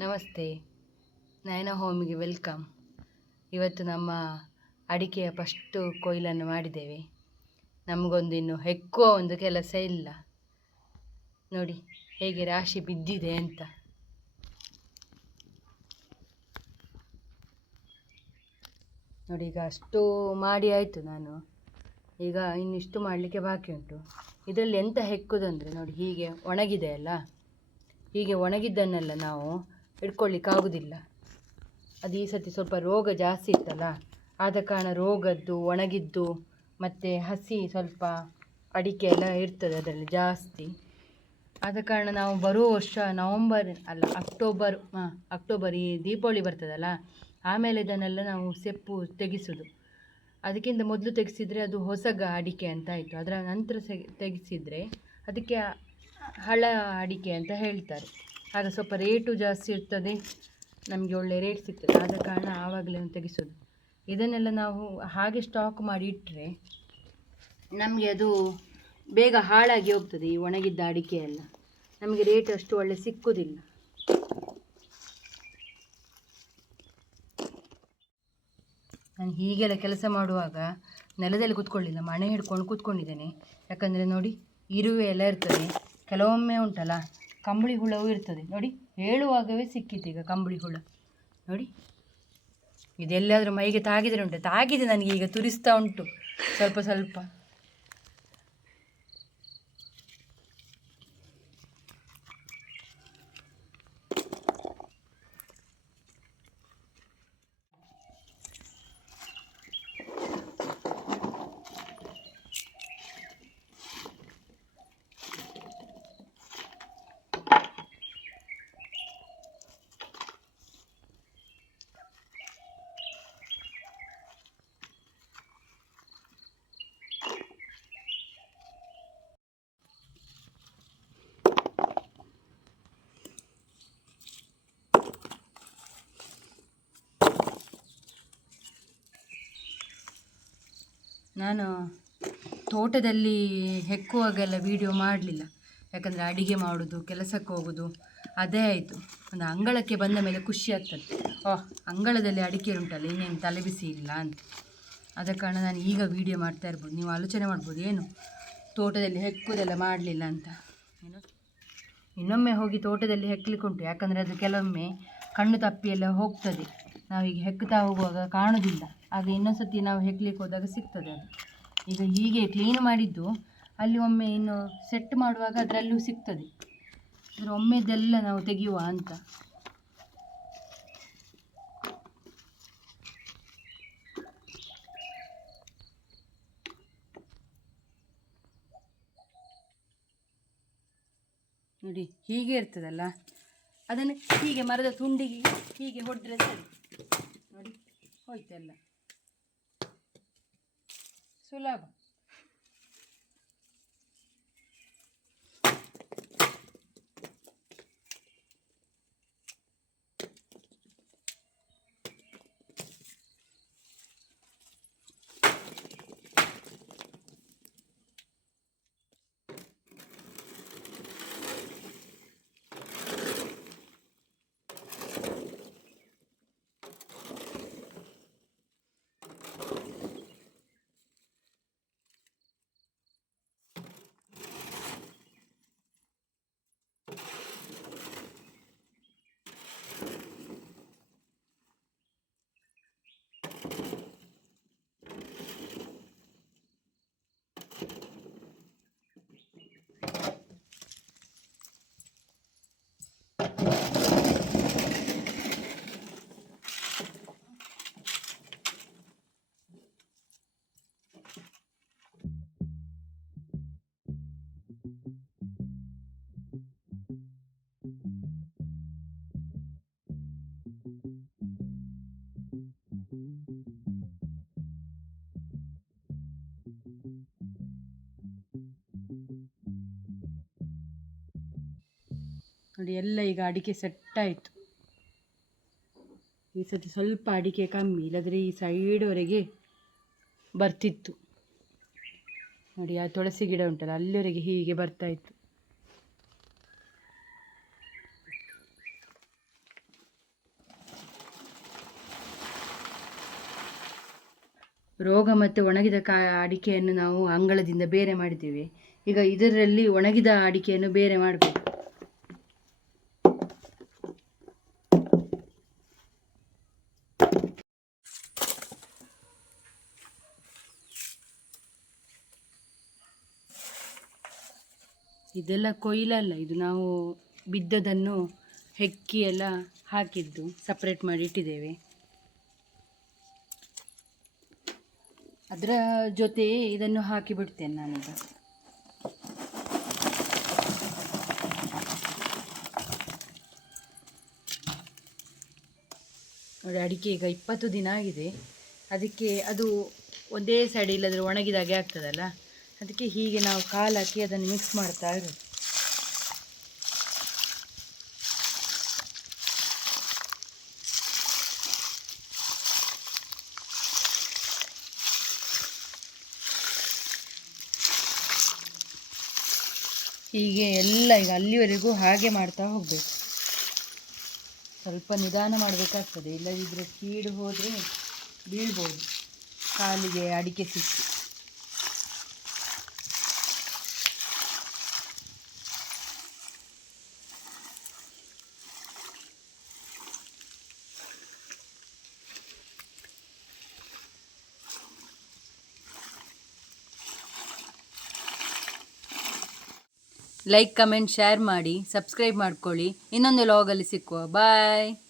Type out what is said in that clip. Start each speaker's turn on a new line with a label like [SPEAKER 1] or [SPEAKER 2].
[SPEAKER 1] ನಮಸ್ತೆ. ನಯನ ಹೋಮಿಗೆ ವೆಲ್ಕಮ್. ಇವತ್ತು ನಮ್ಮ ಅಡಿಕೆಯ ಫಸ್ಟು ಕೊಯ್ಲನ್ನು ಮಾಡಿದ್ದೇವೆ. ನಮಗೊಂದು ಇನ್ನು ಹೆಕ್ಕುವ ಒಂದು ಕೆಲಸ ಇಲ್ಲ. ನೋಡಿ, ಹೇಗೆ ರಾಶಿ ಬಿದ್ದಿದೆ ಅಂತ. ನೋಡಿ, ಈಗ ಅಷ್ಟು ಮಾಡಿ ಆಯಿತು ನಾನು. ಈಗ ಇನ್ನಿಷ್ಟು ಮಾಡಲಿಕ್ಕೆ ಬಾಕಿ ಉಂಟು. ಇದರಲ್ಲಿ ಎಂತ ಹೆಕ್ಕುದಂದರೆ ನೋಡಿ, ಹೀಗೆ ಒಣಗಿದೆ ಅಲ್ಲ? ಹೀಗೆ ಒಣಗಿದ್ದನ್ನೆಲ್ಲ ನಾವು ಇಟ್ಕೊಳ್ಳಿಕ್ಕಾಗೋದಿಲ್ಲ ಅದು ಈ ಸರ್ತಿ ಸ್ವಲ್ಪ ರೋಗ ಜಾಸ್ತಿ ಇತ್ತಲ್ಲ, ಆದ ಕಾರಣ ರೋಗದ್ದು, ಒಣಗಿದ್ದು, ಮತ್ತು ಹಸಿ ಸ್ವಲ್ಪ ಅಡಿಕೆ ಎಲ್ಲ ಇರ್ತದೆ ಅದರಲ್ಲಿ ಜಾಸ್ತಿ. ಆದ ಕಾರಣ ನಾವು ಬರೋ ವರ್ಷ ನವಂಬರ್ ಅಲ್ಲ, ಅಕ್ಟೋಬರ್ ಅಕ್ಟೋಬರ್ ಈ ದೀಪಾವಳಿ ಬರ್ತದಲ್ಲ, ಆಮೇಲೆ ಇದನ್ನೆಲ್ಲ ನಾವು ಸೆಪ್ಪು ತೆಗೆಸೋದು. ಅದಕ್ಕಿಂತ ಮೊದಲು ತೆಗೆಸಿದರೆ ಅದು ಹೊಸಗ ಅಡಿಕೆ ಅಂತ ಆಯಿತು. ಅದರ ನಂತರ ತೆಗೆಸಿದರೆ ಅದಕ್ಕೆ ಹಳ ಅಡಿಕೆ ಅಂತ ಹೇಳ್ತಾರೆ. ಆಗ ಸ್ವಲ್ಪ ರೇಟು ಜಾಸ್ತಿ ಇರ್ತದೆ. ನಮಗೆ ಒಳ್ಳೆ ರೇಟ್ ಸಿಗ್ತದೆ. ಆದ ಕಾರಣ ಆವಾಗಲೇ ತೆಗೆಸೋದು. ಇದನ್ನೆಲ್ಲ ನಾವು ಹಾಗೆ ಸ್ಟಾಕ್ ಮಾಡಿ ಇಟ್ಟರೆ ನಮಗೆ ಅದು ಬೇಗ ಹಾಳಾಗಿ ಹೋಗ್ತದೆ ಈ ಒಣಗಿದ್ದ ಅಡಿಕೆ ಎಲ್ಲ. ನಮಗೆ ರೇಟ್ ಅಷ್ಟು ಒಳ್ಳೆ ಸಿಕ್ಕುವುದಿಲ್ಲ ನಾನು ಹೀಗೆಲ್ಲ ಕೆಲಸ ಮಾಡುವಾಗ ನೆಲದಲ್ಲಿ ಕೂತ್ಕೊಳ್ಳಿಲ್ಲ ಮಣೆ ಹಿಡ್ಕೊಂಡು ಕೂತ್ಕೊಂಡಿದ್ದೇನೆ. ಯಾಕಂದರೆ ನೋಡಿ, ಇರುವೆ ಎಲ್ಲ ಇರ್ತದೆ. ಕೆಲವೊಮ್ಮೆ ಉಂಟಲ್ಲ ಕಂಬಳಿ ಹುಳವೂ ಇರ್ತದೆ. ನೋಡಿ, ಹೇಳುವಾಗವೇ ಸಿಕ್ಕಿತ್ತು ಈಗ ಕಂಬಳಿ ಹುಳ. ನೋಡಿ, ಇದೆಲ್ಲಾದರೂ ಮೈಗೆ ತಾಗಿದರೆ ಉಂಟು. ತಾಗಿದೆ ನನಗೆ ಈಗ ತುರಿಸ್ತಾ ಉಂಟು. ಸ್ವಲ್ಪ ಸ್ವಲ್ಪ. ನಾನು ತೋಟದಲ್ಲಿ ಹೆಕ್ಕುವಾಗೆಲ್ಲ ವೀಡಿಯೋ ಮಾಡಲಿಲ್ಲ. ಯಾಕಂದರೆ ಅಡಿಗೆ ಮಾಡೋದು, ಕೆಲಸಕ್ಕೆ ಹೋಗೋದು, ಅದೇ ಆಯಿತು. ಒಂದು ಅಂಗಳಕ್ಕೆ ಬಂದ ಮೇಲೆ ಖುಷಿ ಆಗ್ತದೆ. ಓಹ್ ಅಂಗಳದಲ್ಲಿ ಅಡಿಕೆ ಉಂಟಲ್ಲ, ಇನ್ನೇನು ತಲೆ ಬಿಸಿ ಇಲ್ಲ ಅಂತ. ಆದ ಕಾರಣ ನಾನು ಈಗ ವೀಡಿಯೋ ಮಾಡ್ತಾ ಇರ್ಬೋದು. ನೀವು ಆಲೋಚನೆ ಮಾಡ್ಬೋದು, ಏನು? ತೋಟದಲ್ಲಿ ಹೆಕ್ಕುವುದೆಲ್ಲ ಮಾಡಲಿಲ್ಲ ಅಂತ. ಏನು? ಇನ್ನೊಮ್ಮೆ ಹೋಗಿ ತೋಟದಲ್ಲಿ ಹೆಕ್ಕಲಿಕ್ಕೆ ಉಂಟು ಯಾಕಂದರೆ ಅದು ಕೆಲವೊಮ್ಮೆ ಕಣ್ಣು ತಪ್ಪಿ ಎಲ್ಲ ಹೋಗ್ತದೆ. ನಾವೀಗ ಹೆಕ್ಕುತ್ತಾ ಹೋಗುವಾಗ ಕಾಣೋದಿಲ್ಲ ಆಗ ಇನ್ನೊಂದ್ಸತಿ ನಾವು ಹೆಕ್ಲಿಕ್ಕೆ ಹೋದಾಗ ಸಿಗ್ತದೆ ಅದು. ಈಗ ಹೀಗೆ ಕ್ಲೀನ್ ಮಾಡಿದ್ದು ಅಲ್ಲಿ ಒಮ್ಮೆ ಇನ್ನು ಸೆಟ್ ಮಾಡುವಾಗ ಅದರಲ್ಲೂ ಸಿಗ್ತದೆ. ಅಂದರೆ ಒಮ್ಮೆದೆಲ್ಲ ನಾವು ತೆಗೆಯುವ ಅಂತ. ನೋಡಿ ಹೀಗೆ ಇರ್ತದಲ್ಲ. ಅದನ್ನು ಹೀಗೆ ಮರದ ತುಂಡಿಗೆ ಹೀಗೆ ಹೊಡೆದ್ರೆ ಸರಿ. ಹೋಯ್ತೆಲ್ಲ ಸುಲಭ ನೋಡಿ, ಎಲ್ಲ ಈಗ ಅಡಿಕೆ ಸೆಟ್ಟಾಯಿತು ಈ ಸತಿ ಸ್ವಲ್ಪ ಅಡಿಕೆ ಕಮ್ಮಿ, ಇಲ್ಲದ್ರೆ ಈ ಸೈಡ್ವರೆಗೆ ಬರ್ತಿತ್ತು. ನೋಡಿ, ಆ ತುಳಸಿ ಗಿಡ ಉಂಟಲ್ಲ, ಅಲ್ಲಿವರೆಗೆ ಹೀಗೆ ಬರ್ತಾಯಿತ್ತು ರೋಗ ಮತ್ತು ಒಣಗಿದ ಕಾ, ಅಡಿಕೆಯನ್ನು ನಾವು ಅಂಗಳದಿಂದ ಬೇರೆ ಮಾಡಿದ್ದೇವೆ. ಈಗ ಇದರಲ್ಲಿ ಒಣಗಿದ ಅಡಿಕೆಯನ್ನು ಬೇರೆ ಮಾಡಬೇಕು. ಇದೆಲ್ಲ ಕೊಯ್ಲಲ್ಲ, ಇದು ನಾವು ಬಿದ್ದದನ್ನು ಹೆಕ್ಕಿ ಎಲ್ಲ ಹಾಕಿದ್ದು ಸಪ್ರೇಟ್ ಮಾಡಿ ಇಟ್ಟಿದ್ದೇವೆ. ಅದರ ಜೊತೆ ಇದನ್ನು ಹಾಕಿ ಬಿಡ್ತೇನೆ ನಾನು ನೋಡಿ, ಅಡಿಕೆ ಈಗ ಇಪ್ಪತ್ತು ದಿನ ಆಗಿದೆ. ಅದಕ್ಕೆ ಅದು ಒಂದೇ ಸೈಡ್ ಇಲ್ಲದ್ರೆ ಒಣಗಿದಾಗೆ ಆಗ್ತದಲ್ಲ? ಅದಕ್ಕೆ ಹೀಗೆ ನಾವು ಕಾಲು ಹಾಕಿ ಅದನ್ನು ಮಿಕ್ಸ್ ಮಾಡ್ತಾ ಇರೋದು. ಹೀಗೆ ಎಲ್ಲ ಈಗ ಅಲ್ಲಿವರೆಗೂ ಹಾಗೆ ಮಾಡ್ತಾ ಹೋಗಬೇಕು. ಸ್ವಲ್ಪ ನಿಧಾನ ಮಾಡಬೇಕಾಗ್ತದೆ ಇಲ್ಲದಿದ್ದರೆ ಸ್ಪೀಡ್ ಹೋದರೆ ಬೀಳ್ಬೋದು. ಕಾಲಿಗೆ ಅಡಿಕೆ ಸಿಕ್ಕಿ. ಲೈಕ್ ಕಮೆಂಟ್ ಶೇರ್ ಮಾಡಿ ಸಬ್ಸ್ಕ್ರೈಬ್ ಮಾಡ್ಕೊಳ್ಳಿ. ಇನ್ನೊಂದು ಲಾಗಲ್ಲಿ ಸಿಕ್ಕುವ. ಬಾಯ್